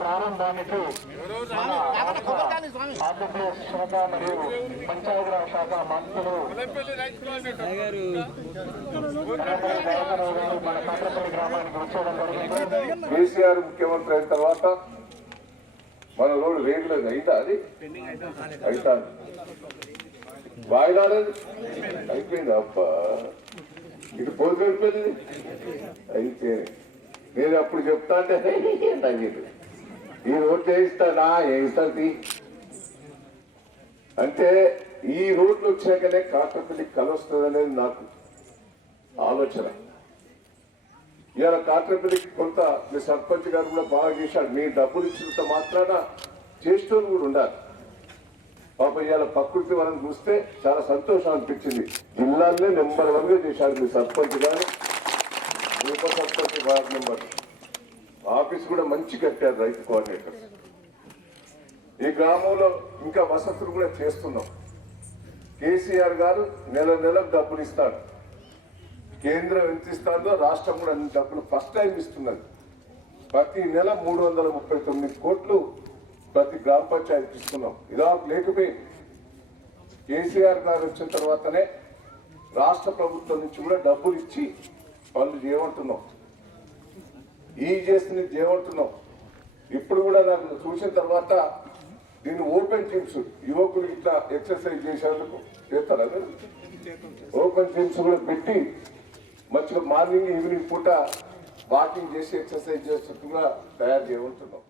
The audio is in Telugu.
ప్రారంభానికి ఆంధ్రప్రదేశ్ శాఖ మరియు పంచాయతీరాజ్ శాఖ మంత్రులు మన కాట్రపల్లి గ్రామానికి వచ్చేయడం జరిగింది. కేసీఆర్ ముఖ్యమంత్రి అయిన తర్వాత మన రోడ్డు వేయలేదు, అయిందా? అది అయితా వాయిదా లేదు, అయిపోయింది. అబ్బా ఇటు పోతు అయిపోయింది. అయితే నేను అప్పుడు చెప్తా అంటే నవ్వేది, ఈ రోడ్డు వేయిస్తాడా? వేయిస్తాది అంటే ఈ రోడ్లు వచ్చాకనే కాట్రపల్లికి కలొస్తుంది అనేది నాకు ఆలోచన. ఇవాళ కాట్రపల్లికి కొంత మీ సర్పంచ్ గారు కూడా బాగా చేశాడు. మీ డబ్బులు ఇచ్చినంత మాత్రాన చేసేటోళ్ళు కూడా ఉండాలి. పాప ఇవాళ ప్రకృతి మనం చూస్తే చాలా సంతోషం అనిపించింది. జిల్లాలోనే నెంబర్ 1 గా చేశాడు మీ సర్పంచ్ గారు, ఉప సర్పంచ్ వార్డు మెంబర్. ఆఫీస్ కూడా మంచి కట్టారు రైతు కోఆర్డినేటర్స్. ఈ గ్రామంలో ఇంకా వసతులు కూడా చేస్తున్నాం. కేసీఆర్ గారు నెలకు డబ్బులు ఇస్తాడు. కేంద్రం ఎంత ఇస్తుందో రాష్ట్రం కూడా అన్ని డబ్బులు ఫస్ట్ టైం ఇస్తున్నది. ప్రతి నెల 339 కోట్లు ప్రతి గ్రామ పంచాయతీకి ఇస్తున్నాం. ఇదా లేకపోయి కేసీఆర్ గారు వచ్చిన తర్వాతనే రాష్ట్ర ప్రభుత్వం నుంచి కూడా డబ్బులు ఇచ్చి పనులు చేయమంటున్నాం, ఈ చేస్తుంది చేయమంటున్నాం. ఇప్పుడు కూడా నాకు చూసిన తర్వాత దీన్ని ఓపెన్ జిమ్స్ యువకులు ఇట్లా ఎక్సర్సైజ్ చేసేందుకు చేస్తారు. అదే ఓపెన్ జిమ్స్ కూడా పెట్టి మంచిగా మార్నింగ్ ఈవినింగ్ పూట వాకింగ్ చేసి ఎక్సర్సైజ్ చేసేందుకు కూడా తయారు చేయమంటున్నాం.